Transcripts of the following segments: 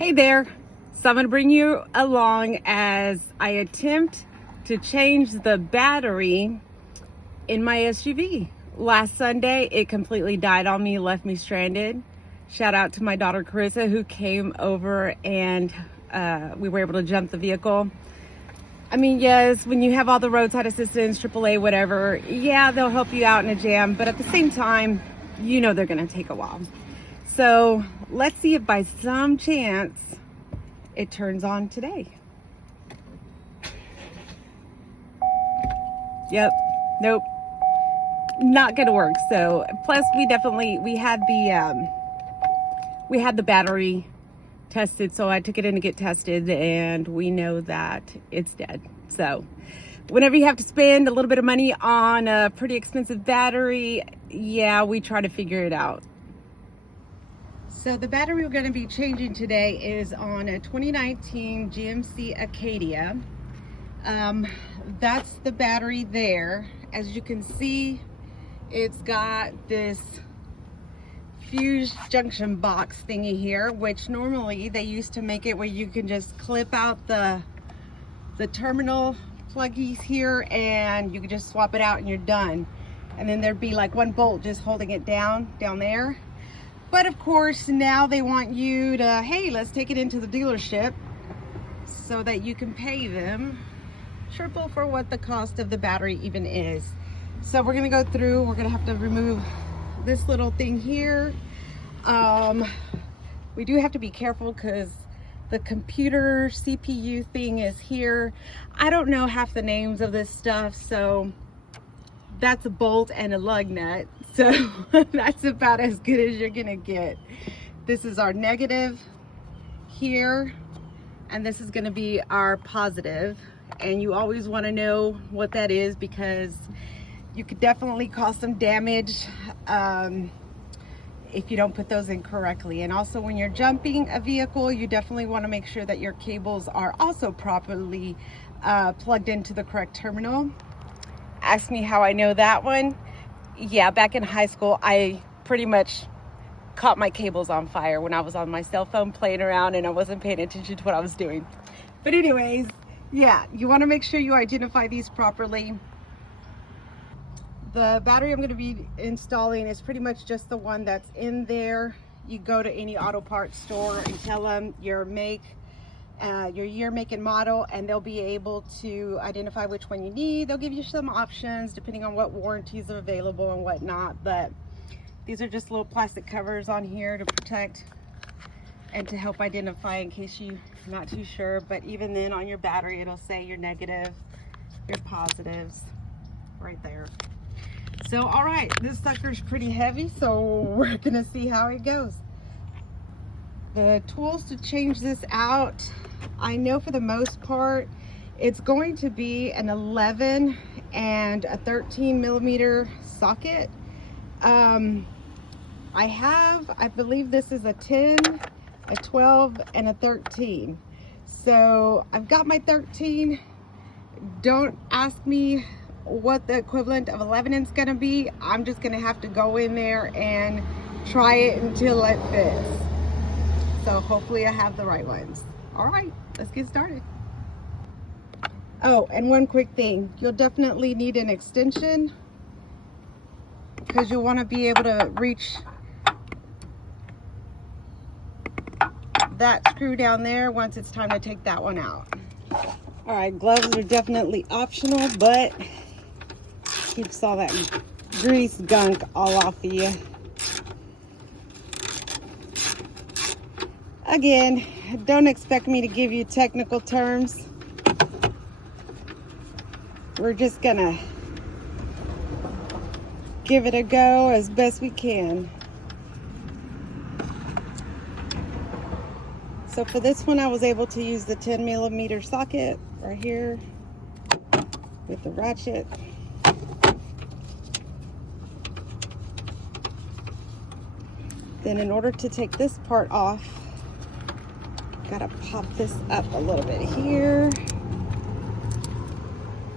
Hey there. So I'm going to bring you along as I attempt to change the battery in my SUV. Last Sunday, it completely died on me, left me stranded. Shout out to my daughter Carissa, who came over and we were able to jump the vehicle. I mean, yes, when you have all the roadside assistance, AAA, whatever, yeah, they'll help you out in a jam, but at the same time, you know they're going to take a while. So let's see if by some chance it turns on today. Yep. Nope. Not gonna work. So plus we had the battery tested, so I took it in to get tested and we know that it's dead. So whenever you have to spend a little bit of money on a pretty expensive battery, yeah, we try to figure it out. So the battery we're going to be changing today is on a 2019 GMC Acadia. That's the battery there. As you can see, it's got this fuse junction box thingy here, which normally they used to make it where you can just clip out the terminal pluggies here and you can just swap it out and you're done. And then there'd be like one bolt just holding it down there. But of course, now they want you to, hey, let's take it into the dealership so that you can pay them triple for what the cost of the battery even is. So we're gonna go through, we're gonna have to remove this little thing here. We do have to be careful because the computer CPU thing is here. I don't know half the names of this stuff, so that's a bolt and a lug nut. So that's about as good as you're gonna get. This is our negative here, and this is gonna be our positive. And you always wanna know what that is because you could definitely cause some damage if you don't put those in correctly. And also when you're jumping a vehicle, you definitely wanna make sure that your cables are also properly plugged into the correct terminal. Ask me how I know that one. Yeah, back in high school, I pretty much caught my cables on fire when I was on my cell phone playing around and I wasn't paying attention to what I was doing. But anyways, yeah, you want to make sure you identify these properly. The battery I'm going to be installing is pretty much just the one that's in there. You go to any auto parts store and tell them your make, your year, make, and model, and they'll be able to identify which one you need. They'll give you some options depending on what warranties are available and whatnot, but these are just little plastic covers on here to protect and to help identify in case you're not too sure. But even then, on your battery it'll say your negative, your positives right there. So all right, this sucker's pretty heavy, so we're gonna see how it goes. The tools to change this out, I know for the most part it's going to be an 11 and a 13 millimeter socket. I believe this is a 10, a 12, and a 13. So I've got my 13. Don't ask me what the equivalent of 11 is going to be. I'm just going to have to go in there and try it until it fits. So hopefully I have the right ones. All right, let's get started. Oh, and one quick thing. You'll definitely need an extension because you'll want to be able to reach that screw down there once it's time to take that one out. All right, gloves are definitely optional, but keeps all that grease gunk all off of you. Again, don't expect me to give you technical terms. We're just gonna give it a go as best we can. So for this one, I was able to use the 10 millimeter socket right here with the ratchet. Then in order to take this part off, gotta pop this up a little bit here.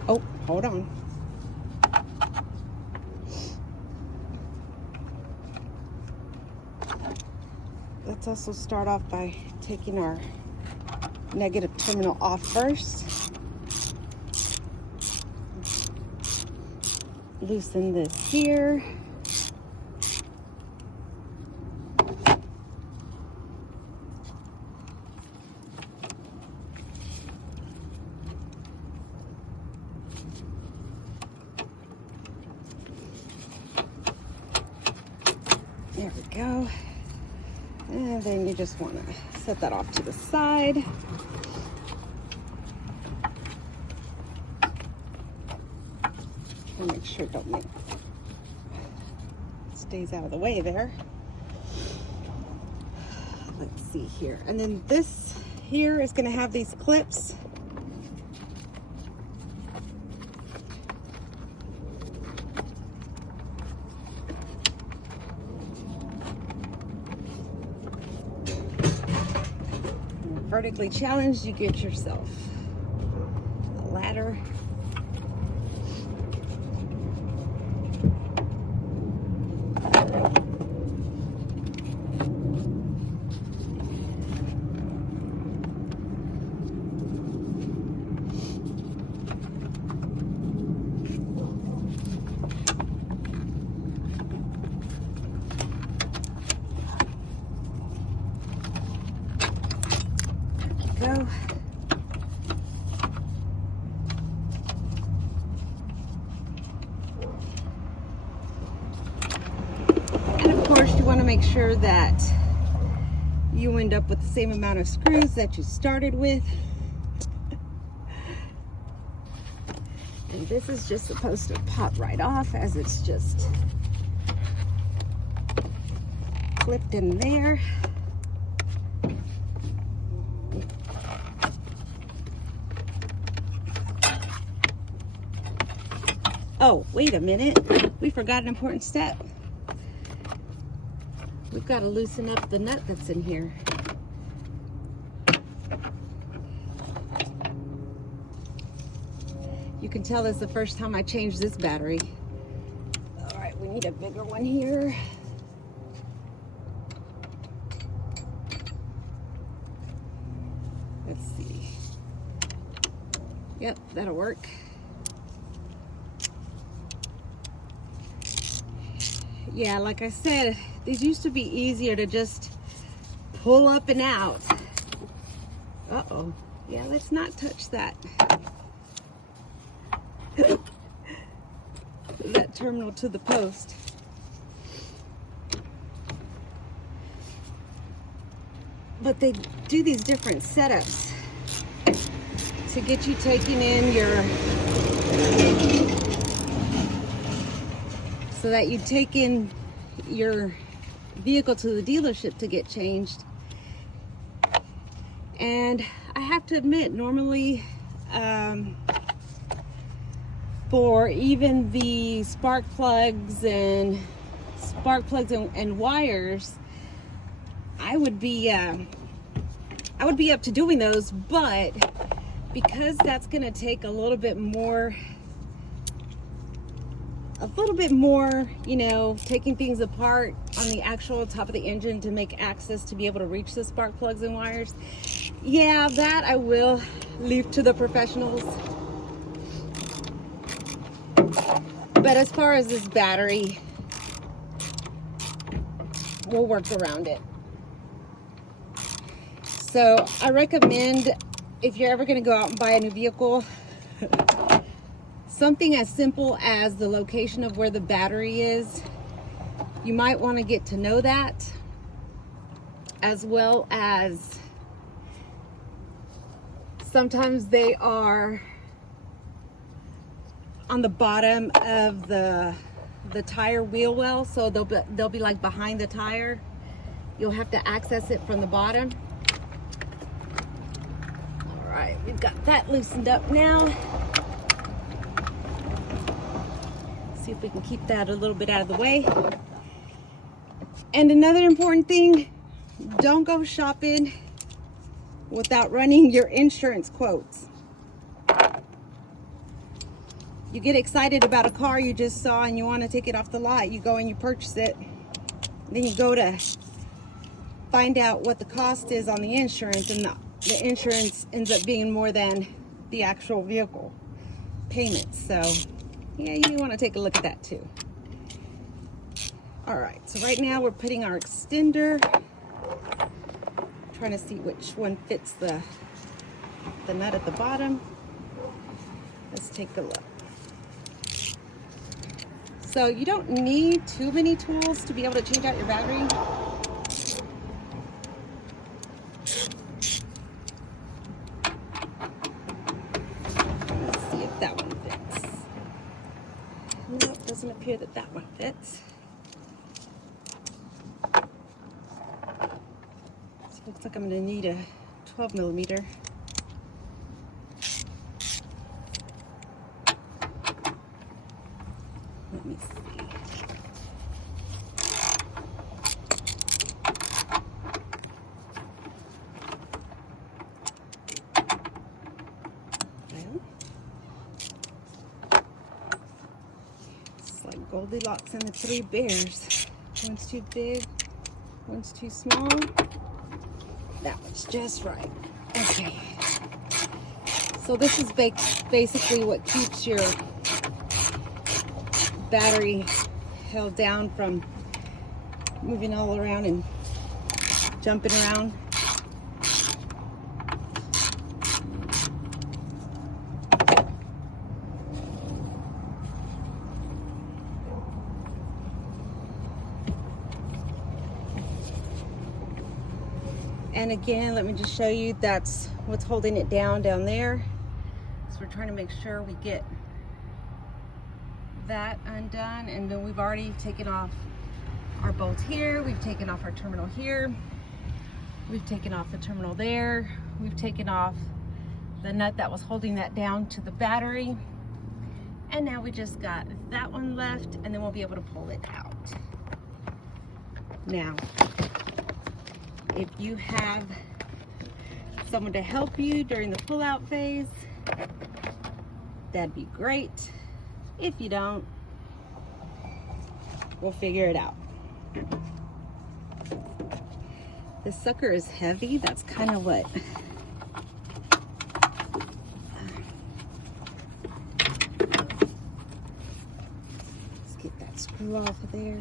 Oh, hold on. Let's also start off by taking our negative terminal off first. Loosen this here. There we go. And then you just want to set that off to the side. And make sure it stays out of the way there. Let's see here. And then this here is going to have these clips. Vertically challenged, you get yourself a ladder. Go. And of course you want to make sure that you end up with the same amount of screws that you started with. And this is just supposed to pop right off as it's just clipped in there. Oh, wait a minute. We forgot an important step. We've got to loosen up the nut that's in here. You can tell this is the first time I changed this battery. All right, we need a bigger one here. Let's see. Yep, that'll work. Yeah, like I said, these used to be easier to just pull up and out. Uh-oh. Yeah, let's not touch that. That terminal to the post. But they do these different setups to get you taking in your... so that you take in your vehicle to the dealership to get changed. And I have to admit, normally for even the spark plugs and wires, I would be up to doing those, but because that's going to take a little bit more, you know, taking things apart on the actual top of the engine to make access to be able to reach the spark plugs and wires. Yeah, that I will leave to the professionals. But as far as this battery, we'll work around it. So I recommend, if you're ever going to go out and buy a new vehicle, something as simple as the location of where the battery is. You might want to get to know that, as well as sometimes they are on the bottom of the tire wheel well, so they'll be like behind the tire. You'll have to access it from the bottom. All right, we've got that loosened up now. See if we can keep that a little bit out of the way. And another important thing, don't go shopping without running your insurance quotes. You get excited about a car you just saw and you want to take it off the lot. You go and you purchase it. Then you go to find out what the cost is on the insurance, and the insurance ends up being more than the actual vehicle payments. So yeah, you want to take a look at that too. All right, so right now we're putting our extender, trying to see which one fits the nut at the bottom. Let's take a look. So you don't need too many tools to be able to change out your battery. Let's see if that one fits. No, it doesn't appear that that one fits. So it looks like I'm going to need a 12 millimeter. Let me see. Well, it's like Goldilocks and the Three Bears. One's too big, one's too small. That one's just right. Okay. So this is basically what keeps your battery held down from moving all around and jumping around. And again, let me just show you, that's what's holding it down there. So we're trying to make sure we get that undone, and then we've already taken off our bolt here, we've taken off our terminal here, we've taken off the terminal there, we've taken off the nut that was holding that down to the battery, and now we just got that one left, and then we'll be able to pull it out. Now, if you have someone to help you during the pull-out phase, that'd be great. If you don't, we'll figure it out. This sucker is heavy. That's kind of what. Let's get that screw off of there.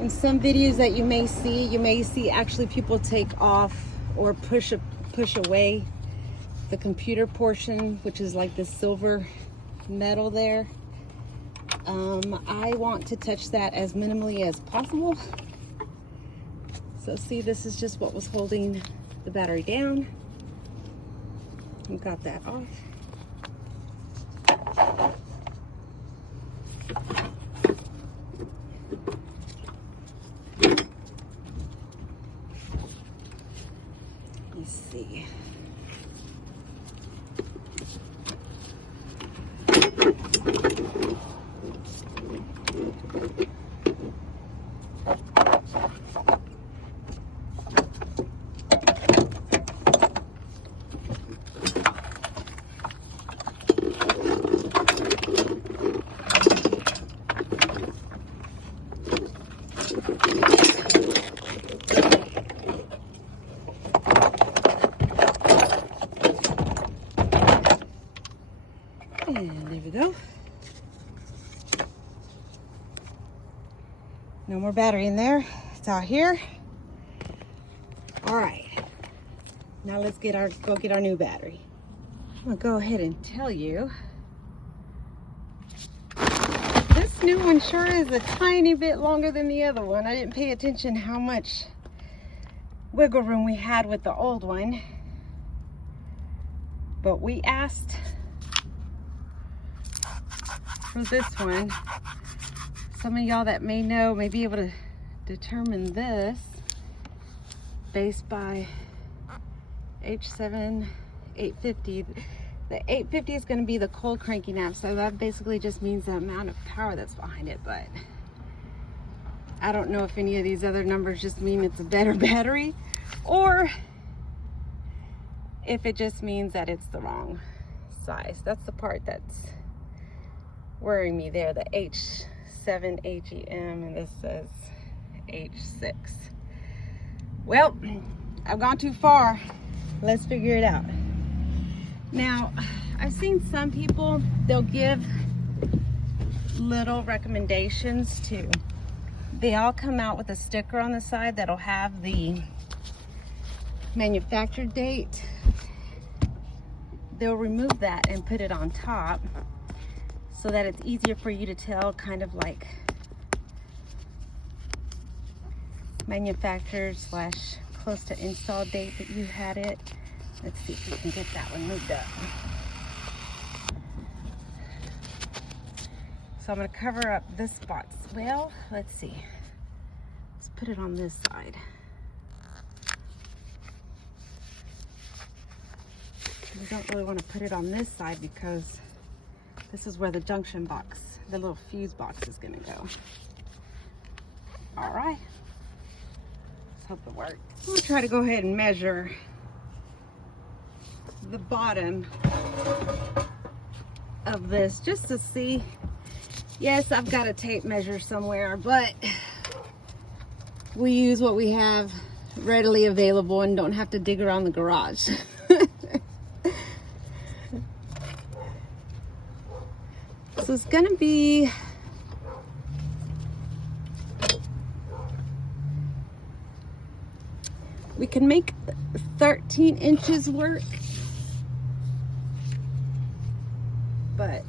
In some videos that you may see actually people take off or push away the computer portion, which is like the silver metal there. I want to touch that as minimally as possible. So see, this is just what was holding the battery down. We got that off. Let's see. And there we go. No more battery in there. It's out here. All right. Now let's go get our new battery. I'm gonna go ahead and tell you. This new one sure is a tiny bit longer than the other one. I didn't pay attention how much wiggle room we had with the old one. But we asked for this one. Some of y'all that may know may be able to determine this based by H7 850. The 850 is going to be the cold cranking amp, so that basically just means the amount of power that's behind it. But I don't know if any of these other numbers just mean it's a better battery, or if it just means that it's the wrong size. That's the part that's worrying me there. The H7 HEM, and this says H6. Well, I've gone too far. Let's figure it out. Now, I've seen some people, they'll give little recommendations too. They all come out with a sticker on the side that'll have the manufacture date. They'll remove that and put it on top so that it's easier for you to tell, kind of like manufacturer slash close to install date that you had it. Let's see if we can get that one moved up. So I'm going to cover up this spot. Well, let's see. Let's put it on this side. We don't really want to put it on this side because this is where the junction box, the little fuse box, is going to go. All right. Let's hope it works. I'm going to try to go ahead and measure the bottom of this just to see. Yes, I've got a tape measure somewhere, but we use what we have readily available and don't have to dig around the garage. So it's gonna be we can make 13 inches work, but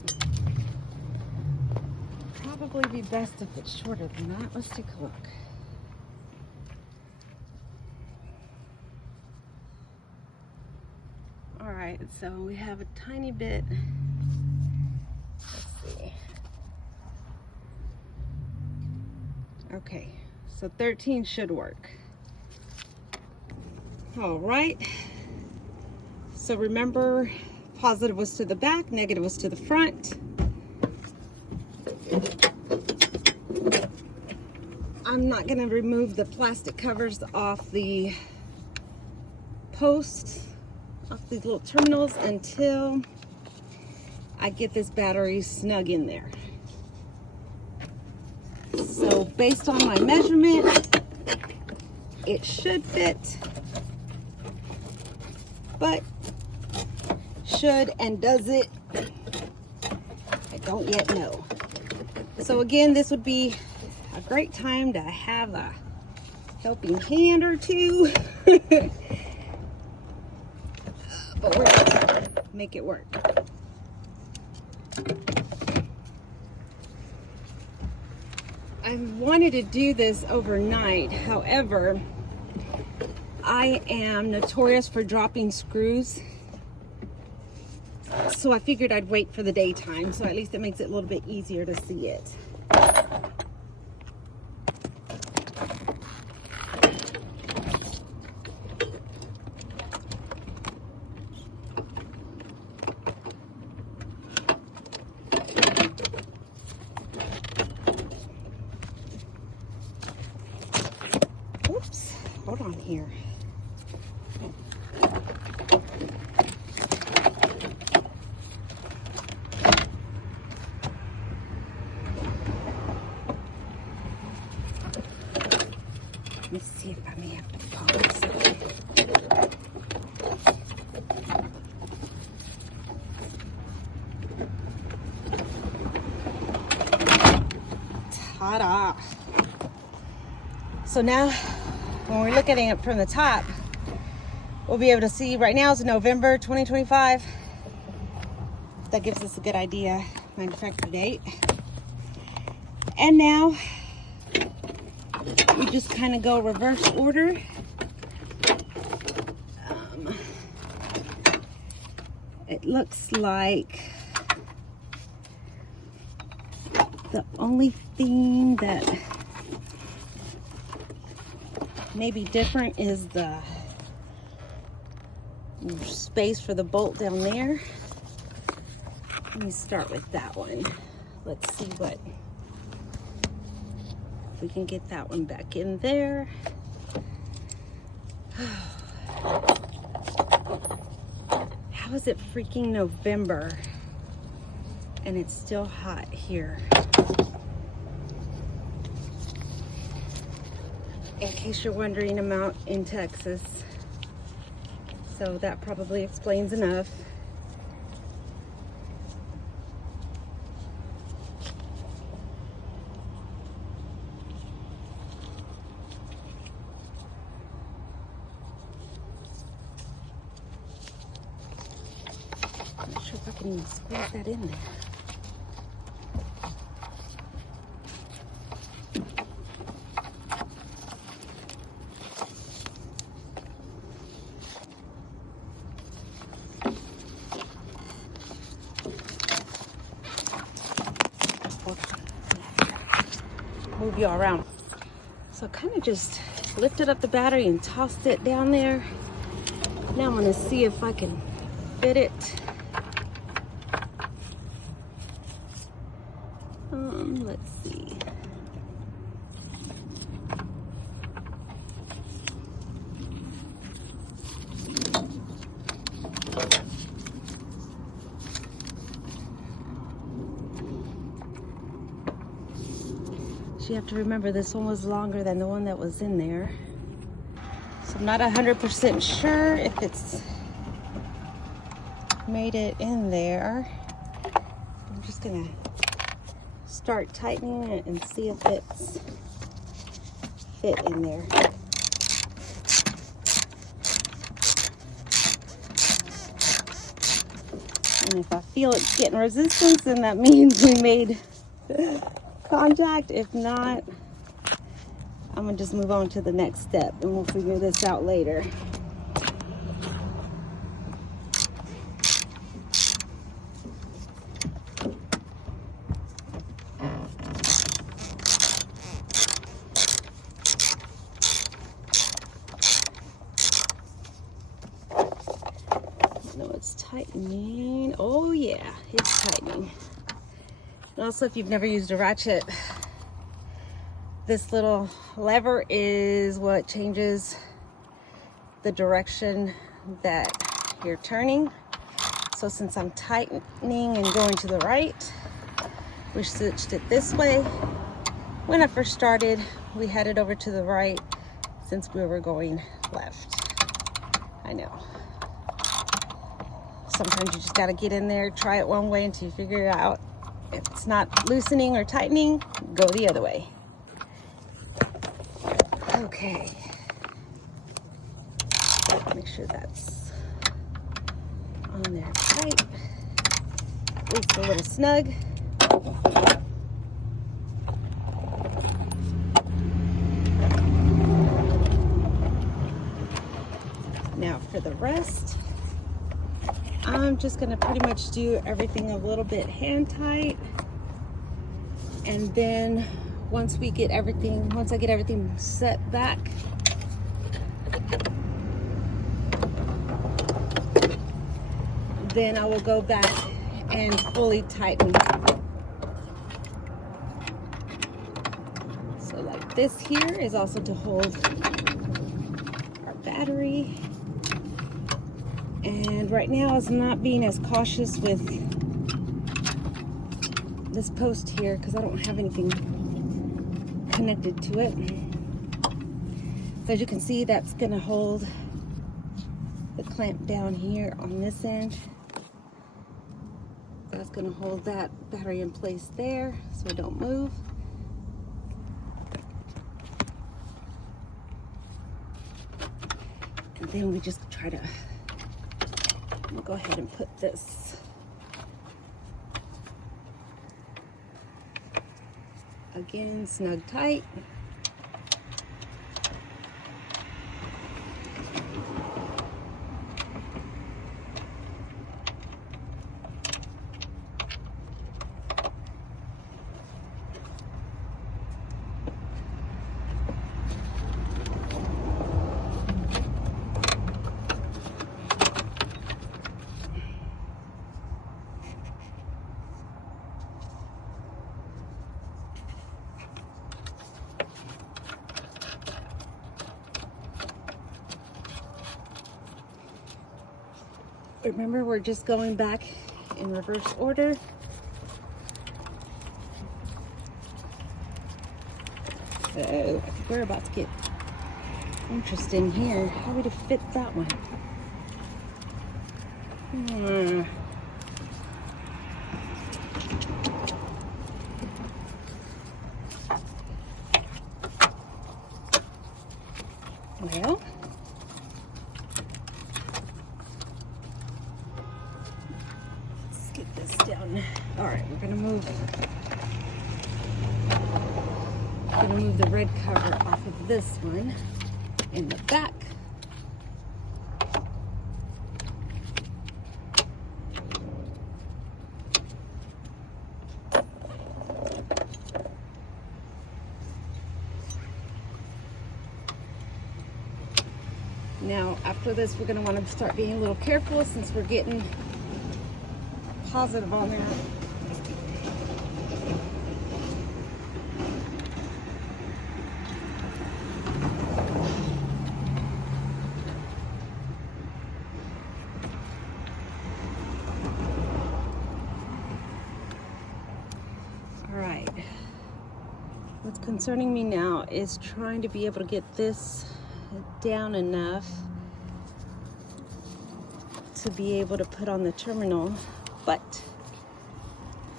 probably be best if it's shorter than that. Let's take a look. All right, so we have a tiny bit. Let's see. Okay, so 13 should work. All right, so remember, positive was to the back, negative was to the front. I'm not going to remove the plastic covers off the posts, off these little terminals, until I get this battery snug in there. So based on my measurement, it should fit, but should and does it, I don't yet know. So again, this would be a great time to have a helping hand or two. But we're gonna make it work. I wanted to do this overnight. However, I am notorious for dropping screws. So I figured I'd wait for the daytime, so at least it makes it a little bit easier to see it. Oops, hold on here. Let me see if I may have to pause. Ta-da! So now, when we're looking at it from the top, we'll be able to see. Right now it's November 2025. That gives us a good idea, manufacture date. And now we just kind of go reverse order. It looks like the only thing that may be different is the space for the bolt down there. Let me start with that one. Let's see what we can get that one back in there. How is it freaking November and it's still hot here. In case you're wondering, I'm out in Texas, so that probably explains enough. I'm not sure if I can even squeeze that in there. Move you all around. So I kind of just lifted up the battery and tossed it down there. Now I'm gonna see if I can fit it. Let's see. You have to remember this one was longer than the one that was in there. So I'm not 100% sure if it's made it in there. I'm just gonna start tightening it and see if it's fit in there. And if I feel it's getting resistance, then that means we made contact. If not, I'm gonna just move on to the next step and we'll figure this out later. No, it's tightening. Oh yeah, it's tightening. And also, if you've never used a ratchet, this little lever is what changes the direction that you're turning. So since I'm tightening and going to the right, we switched it this way. When I first started, we had it over to the right since we were going left. I know. Sometimes you just gotta get in there, try it one way until you figure it out. If it's not loosening or tightening, go the other way. Okay. Make sure that's on there tight. At least a little snug. Now for the rest, I'm just gonna pretty much do everything a little bit hand tight, and then once I get everything set back, then I will go back and fully tighten. So like this here is also to hold our battery. And right now I'm not being as cautious with this post here because I don't have anything connected to it. So as you can see, that's going to hold the clamp down here on this end. That's going to hold that battery in place there so it don't move. And then we just try to, we'll go ahead and put this again snug tight. Remember, we're just going back in reverse order. So I think we're about to get interesting here. How would it fit that one? Well, let's get this down. All right, we're gonna move the red cover off of this one in the back. Now, after this, we're going to want to start being a little careful since we're getting positive on there. All right. What's concerning me now is trying to be able to get this down enough to be able to put on the terminal, but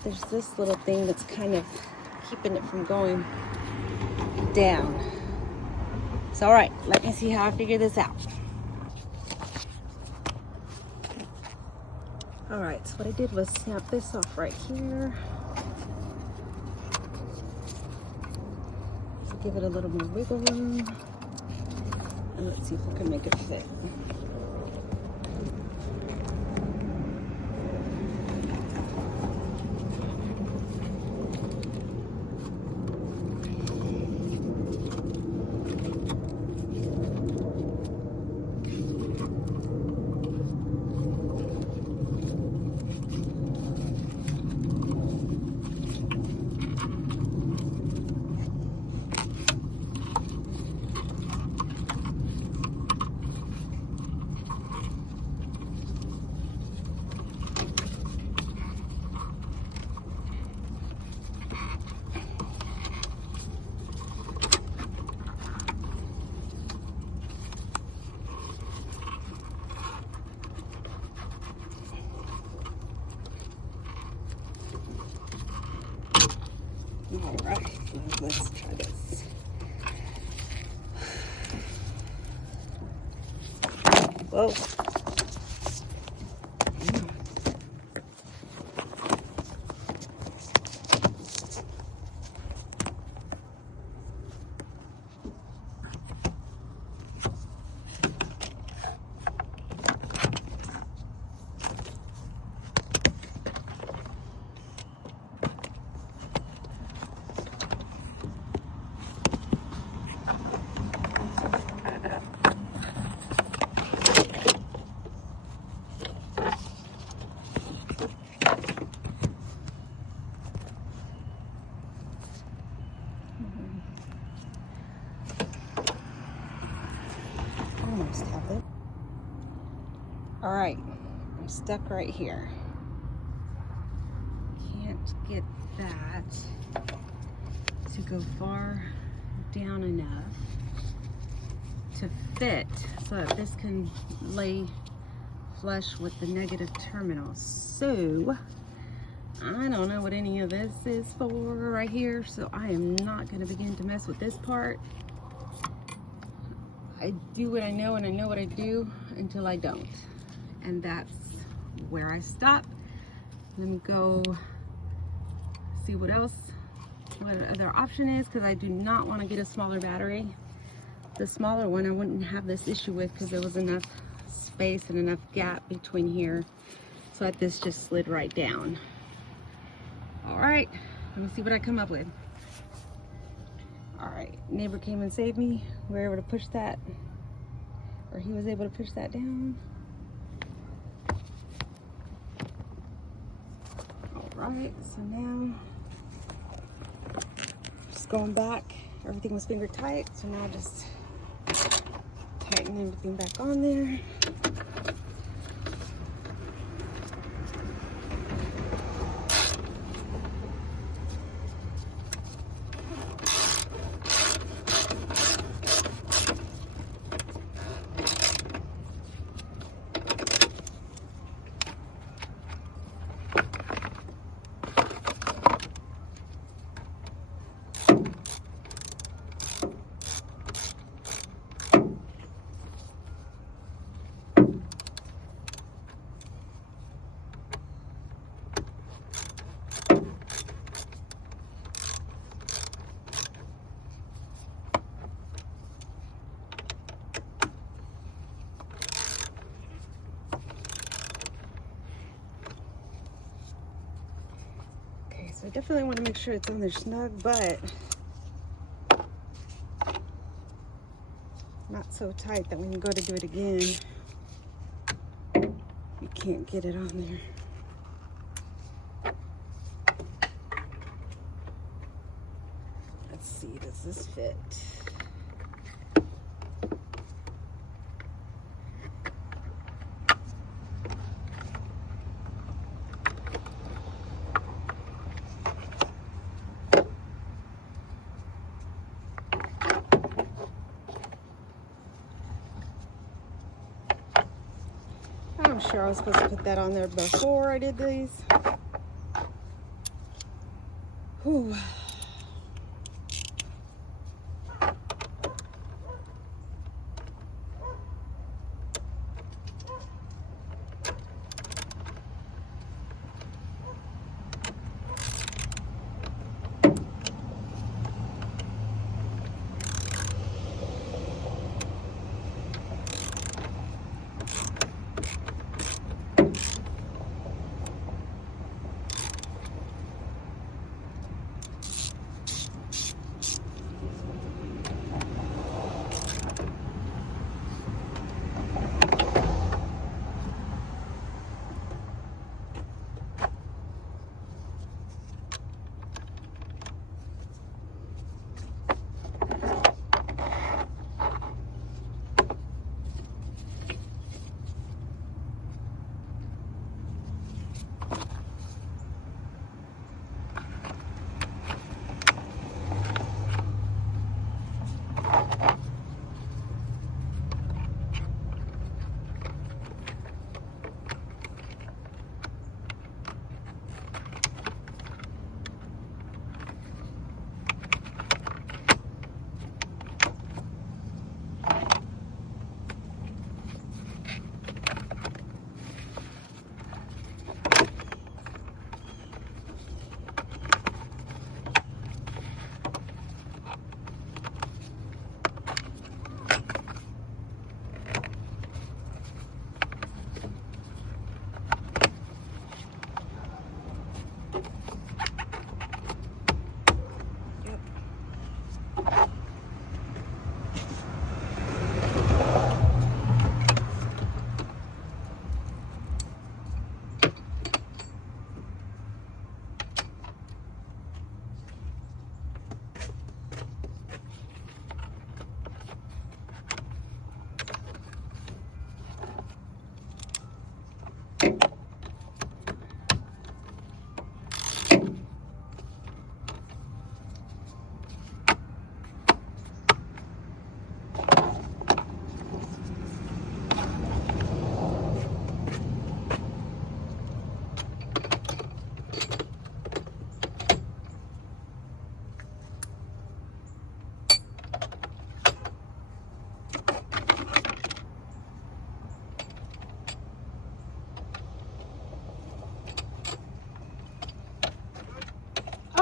there's this little thing that's kind of keeping it from going down. So all right, let me see how I figure this out. All right, so what I did was snap this off right here. Give it a little more wiggle room. And let's see if we can make it fit. All right, let's try this. Whoa. Almost have it. All right, I'm stuck right here. Can't get that to go far down enough to fit so that this can lay flush with the negative terminal. So I don't know what any of this is for right here, so I am not going to begin to mess with this part. I do what I know and I know what I do until I don't, and that's where I stop. Let me go see what other option is, because I do not want to get a smaller battery. The smaller one I wouldn't have this issue with because there was enough space and enough gap between here so that this just slid right down. All right, let me see what I come up with. All right, neighbor came and saved me. We were able to push that, or he was able to push that down. All right, so now just going back. Everything was finger tight, so now just tighten everything back on there. definitely want to make sure it's on there snug, but not so tight that when you go to do it again, you can't get it on there. Let's see, does this fit? I'm sure I was supposed to put that on there before I did these. Whew.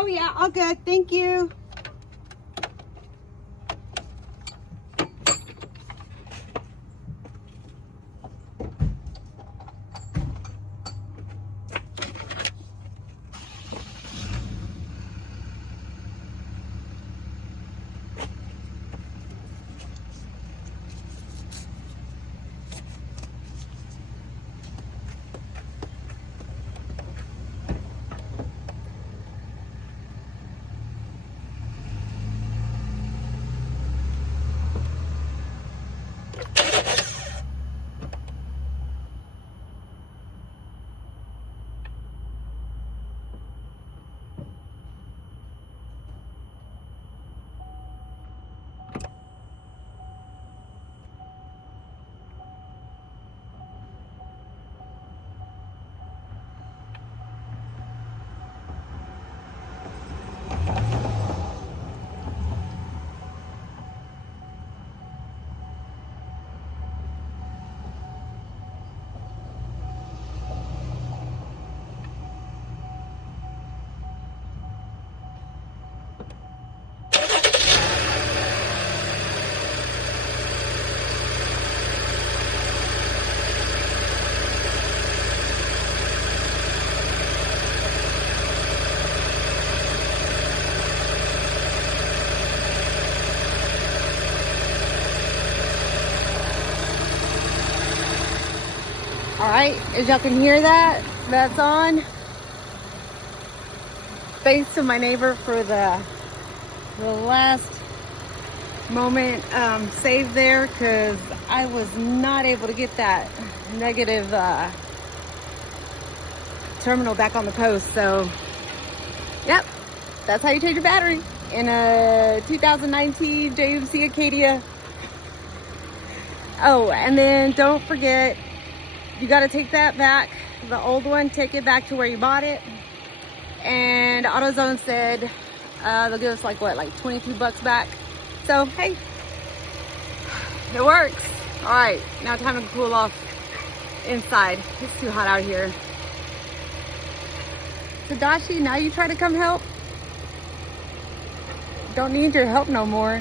Oh yeah, all good, thank you. right? As y'all can hear that, that's on. Thanks to my neighbor for the last moment saved there, because I was not able to get that negative terminal back on the post. So yep, that's how you change your battery in a 2019 GMC Acadia. Oh, and then don't forget, you got to take that back, the old one, take it back to where you bought it. And AutoZone said they'll give us like what, like 22 bucks back. So hey, it works. All right, now time to cool off inside. It's too hot out here. Tadashi, now you try to come help? Don't need your help no more.